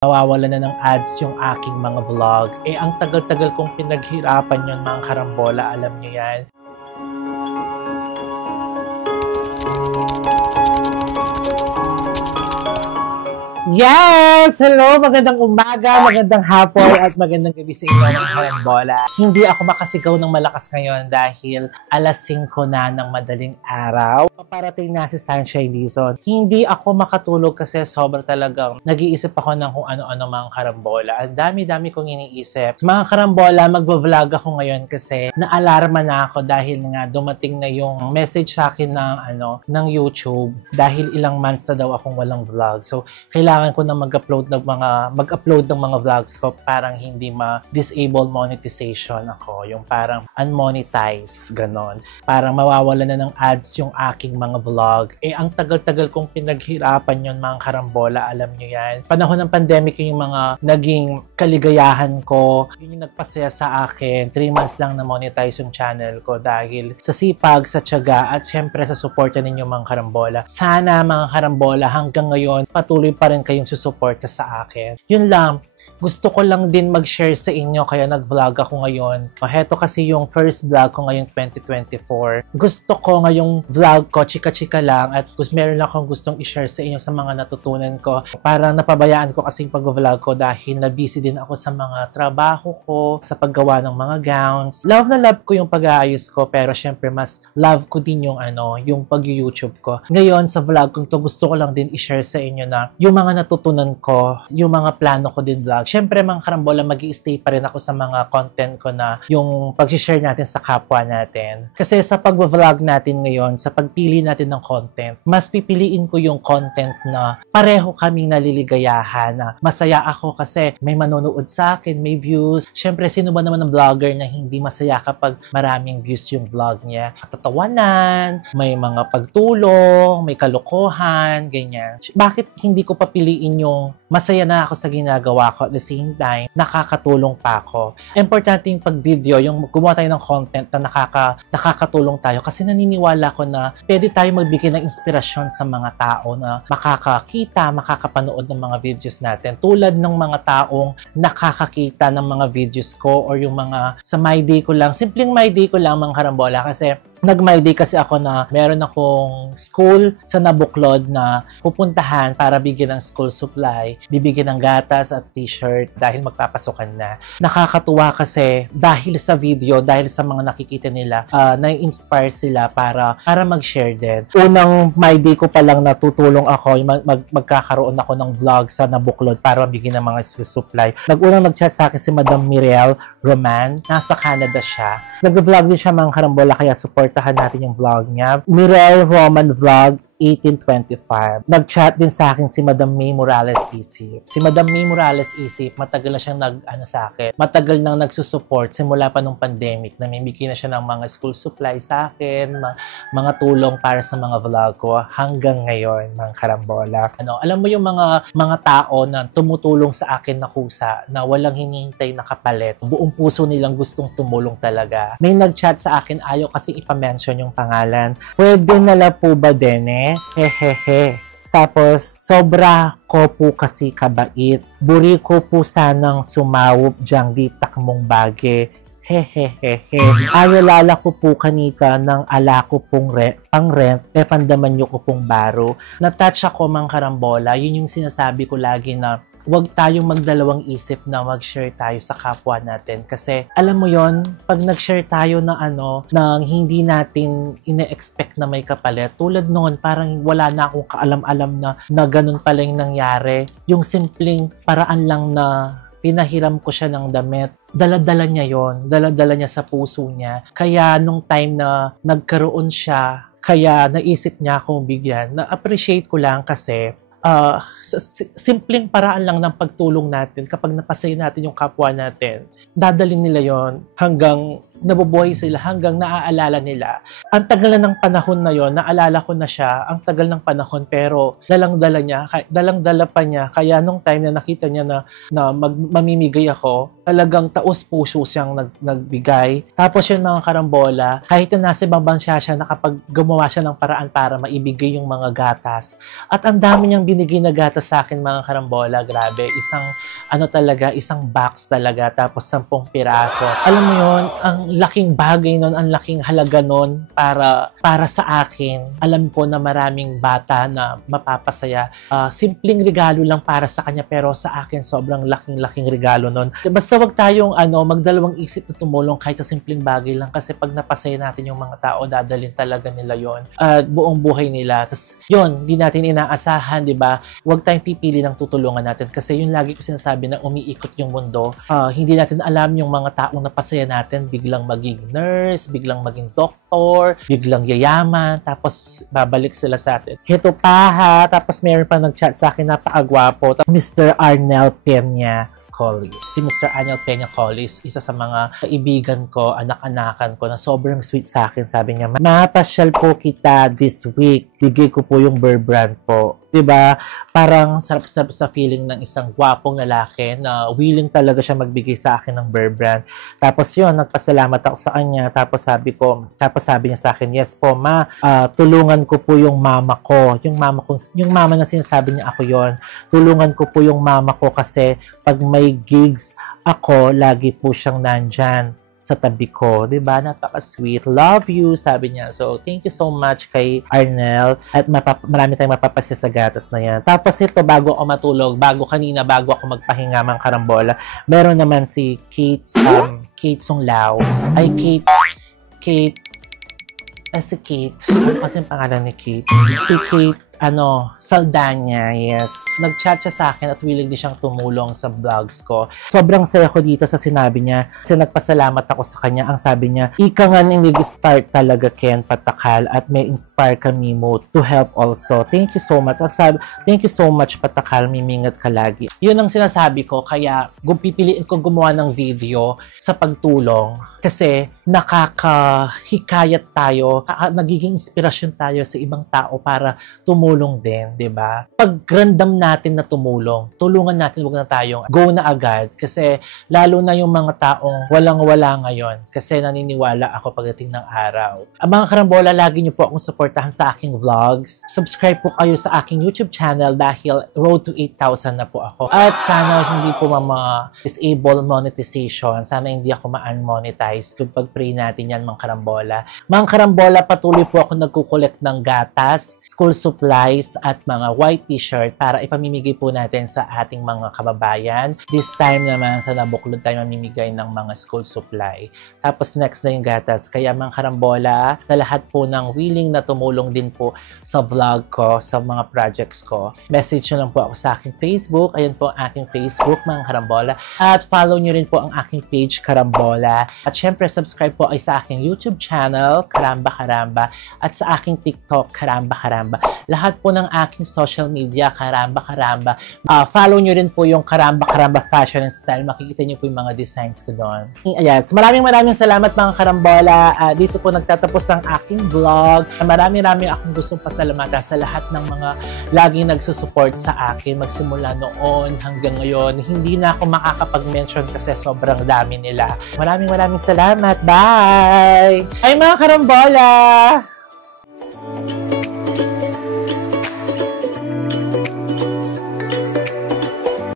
Nawawala na ng ads yung aking mga vlog. Ang tagal-tagal kong pinaghirapan yun mga karambola, alam nyo yan. Yes! Hello! Magandang umaga, magandang hapon, at magandang gabi sa inyo mga karambola. Hindi ako makasigaw ng malakas ngayon dahil alas 5 na ng madaling araw. Paparating na si Sunshine Dizon. Hindi ako makatulog kasi sobrang talagang nag-iisip ako ng kung ano-ano mga karambola. Ang dami-dami kong iniisip. Mga karambola, magbablog ako ngayon kasi naalarma na ako dahil nga dumating na yung message sa akin ng YouTube dahil ilang months na daw akong walang vlog. So, kailangan ko na mag-upload ng mga vlogs ko parang hindi ma-disable monetization ako. Yung parang unmonetize, ganon. Parang mawawala na ng ads yung aking mga vlog. Ang tagal-tagal kong pinaghirapan yun mga karambola, alam nyo yan. Panahon ng pandemic yung mga naging kaligayahan ko. Yun yung nagpasaya sa akin. 3 months lang na monetize yung channel ko dahil sa sipag, sa tiyaga, at syempre sa suporta ninyo mga karambola. Sana mga karambola hanggang ngayon patuloy pa rin kayong susuporta sa akin. Yun lang. Gusto ko lang din mag-share sa inyo kaya nag-vlog ako ngayon. Heto kasi yung first vlog ko ngayong 2024. Gusto ko ngayong vlog ko, chika-chika lang, at meron lang akong gustong i-share sa inyo sa mga natutunan ko. Parang napabayaan ko kasi yung pag-vlog ko dahil na-busy din ako sa mga trabaho ko, sa paggawa ng mga gowns. Love na love ko yung pag-aayos ko, pero syempre mas love ko din yung yung pag-YouTube ko. Ngayon sa vlog ko to, gusto ko lang din i-share sa inyo na yung mga natutunan ko, yung mga plano ko din vlog. Siyempre mga karambola, mag-i-stay pa rin ako sa mga content ko na yung pag-share natin sa kapwa natin. Kasi sa pag-vlog natin ngayon, sa pagpili natin ng content, mas pipiliin ko yung content na pareho kaming naliligayahan, na masaya ako kasi may manonood sa akin, may views. Siyempre, sino ba naman ang vlogger na hindi masaya kapag maraming views yung vlog niya? Katatawanan, may mga pagtulong, may kalokohan, ganyan. Bakit hindi ko papiliin yung masaya na ako sa ginagawa ko at the same time, nakakatulong pa ako? Importante yung pag-video, yung gumawa tayo ng content na nakakatulong tayo kasi naniniwala ko na pwede tayo magbigay ng inspirasyon sa mga tao na makakakita, makakapanood ng mga videos natin. Tulad ng mga taong nakakakita ng mga videos ko or yung mga sa My Day ko lang, simpleng My Day ko lang mga karambola kasi nag-My Day kasi ako na meron akong school sa Nabuklod na pupuntahan para bigyan ng school supply, bibigyan ng gatas at t-shirt dahil magpapasukan na. Nakakatuwa kasi dahil sa video, dahil sa mga nakikita nila, na-inspire sila para mag-share din. Unang My Day ko pa lang natutulong ako, magkakaroon ako ng vlog sa Nabuklod para bigyan ng mga school supply. Nag-chat sa akin si Madam Mirel Roman, nasa Canada siya. Nag-vlog din siya mga karambola kaya supportahan natin yung vlog niya. Mirel Roman Vlog 1825. Nag-chat din sa akin si Madam May Morales Isip. Si Madam May Morales Isip, matagal na siyang sa akin. Matagal nang nagsusupport simula pa nung pandemic. Namimigay na siya ng mga school supply sa akin, mga tulong para sa mga vlog ko hanggang ngayon, mga karambola. Alam mo yung mga tao na tumutulong sa akin na kusa, na walang hinihintay na kapalit. Buong puso nilang gustong tumulong talaga. May nag-chat sa akin, ayaw kasi ipa-mention yung pangalan. Pwede nala po ba din Hehehe. Tapos, sobra ko po kasi kabait. Buri ko po sanang sumawop dyang di takmong bage. Hehehehe. Ayalala ko po kanita ng ala ko pong pang-rent, pandaman nyo ko pong baro. Na-touch ako mga karambola. Yun yung sinasabi ko lagi na huwag tayong magdalawang isip na mag-share tayo sa kapwa natin. Kasi, alam mo yon, pag nag-share tayo ng nang hindi natin ine-expect na may kapalit, tulad noon, parang wala na akong kaalam-alam na ganun pala yung nangyari. Yung simpleng paraan lang na pinahiram ko siya ng damit, dala-dala niya yon, dala-dala niya sa puso niya. Kaya, nung time na nagkaroon siya, kaya naisip niya akong bigyan, na-appreciate ko lang kasi simpleng paraan lang ng pagtulong natin kapag napasaya natin yung kapwa natin, dadalhin nila yon hanggang nabubuhay sila hanggang naaalala nila. Ang tagal na ng panahon na yon, naalala ko na siya, ang tagal ng panahon, pero dalang-dala pa niya, kaya nung time na nakita niya na mamimigay ako, talagang taos-puso siyang nagbigay. Tapos yun mga karambola, kahit na nasa ibang bansa siya, nakapag-gumawa siya ng paraan para maibigay yung mga gatas. At ang dami niyang binigay na gatas sa akin mga karambola, grabe, isang box talaga, tapos 10 piraso. Alam mo yun, ang laking bagay nun, ang laking halaga nun para sa akin. Alam ko na maraming bata na mapapasaya. Simpleng regalo lang para sa kanya, pero sa akin sobrang laking regalo nun. Basta wag tayong magdalawang isip na tumulong kahit sa simpleng bagay lang, kasi pag napasaya natin yung mga tao, dadalhin talaga nila yon at buong buhay nila. Tapos yun, hindi natin inaasahan, di ba? Wag tayong pipili ng tutulungan natin, kasi yun lagi ko sinasabi na umiikot yung mundo. Hindi natin alam yung mga taong napasaya natin, biglang maging nurse, biglang maging doktor, biglang yayaman, tapos babalik sila sa atin. Heto pa ha, tapos meron pa nag-chat sa akin, napakagwapo, Mr. Arnel Peña Collis. Si Mr. Arnel Peña Collis, isa sa mga kaibigan ko, anak-anakan ko, na sobrang sweet sa akin. Sabi niya, mapasyal po kita this week. Bigay ko po yung Bear Brand po. Diba? Parang sarap sa feeling ng isang gwapong lalaki na willing talaga siya magbigay sa akin ng Bear Brand. Tapos yun, nagpasalamat ako sa kanya. Tapos sabi niya sa akin, yes po ma, tulungan ko po yung mama ko. Yung mama na sinasabi niya ako yon. Tulungan ko po yung mama ko kasi pag may gigs ako, lagi po siyang nandyan sa tabi ko, di ba? Napaka-sweet. Love you, sabi niya. So, thank you so much kay Arnel. At marami tayong mapapasya sa gatas na yan. Tapos ito, bago ako matulog, bago ako magpahinga mga karambola, meron naman si Kate Sunglao. Si Kate. Ano kasi ang pangalan ni Kate? Si Kate Saldana, yes. Nag-chat siya sa akin at willing din siyang tumulong sa vlogs ko. Sobrang saya ko dito sa sinabi niya. Kasi nagpasalamat ako sa kanya. Ang sabi niya, ika nga nag-start talaga Ken Patakal at may inspire kami mo to help also. Thank you so much. Thank you so much Patakal, mimingat ka lagi. Yun ang sinasabi ko, kaya pipiliin ko gumawa ng video sa pagtulong. Kasi nakakahikayat tayo, nagiging inspirasyon tayo sa ibang tao para tumulong din, di ba? Pag random natin na tulungan natin, wag na tayong go na agad. Kasi lalo na yung mga taong walang-wala ngayon. Kasi naniniwala ako pagdating ng araw. Ang mga karambola, lagi niyo po akong suportahan sa aking vlogs. Subscribe po kayo sa aking YouTube channel dahil road to 8,000 na po ako. At sana hindi po ma-disable monetization. Sana hindi ako ma-unmonetize. Kung pag-pray natin yan, mga karambola. Mga karambola, patuloy po ako nagkukulit ng gatas, school supplies, at mga white t-shirt para ipamimigay po natin sa ating mga kababayan. This time naman, sa Nabuklod tayo mamimigay ng mga school supply. Tapos next na yung gatas. Kaya mga karambola, sa lahat po ng willing na tumulong din po sa vlog ko, sa mga projects ko, message nyo lang po ako sa aking Facebook. Ayan po ang aking Facebook, mga karambola. At follow nyo rin po ang aking page, Karambola. At syempre, subscribe po ay sa aking YouTube channel, Karamba Karamba, at sa aking TikTok, Karamba Karamba. Lahat po ng aking social media, Karamba Karamba. Follow nyo rin po yung Karamba Karamba Fashion and Style. Makikita nyo po yung mga designs ko doon. Ayan. So, maraming salamat mga karambola. Dito po nagtatapos ang aking vlog. Maraming akong gustong pasalamatan sa lahat ng mga laging nagsusupport sa akin. Magsimula noon hanggang ngayon. Hindi na ako makakapag-mention kasi sobrang dami nila. Maraming salamat. Bye! Ay mga karambola!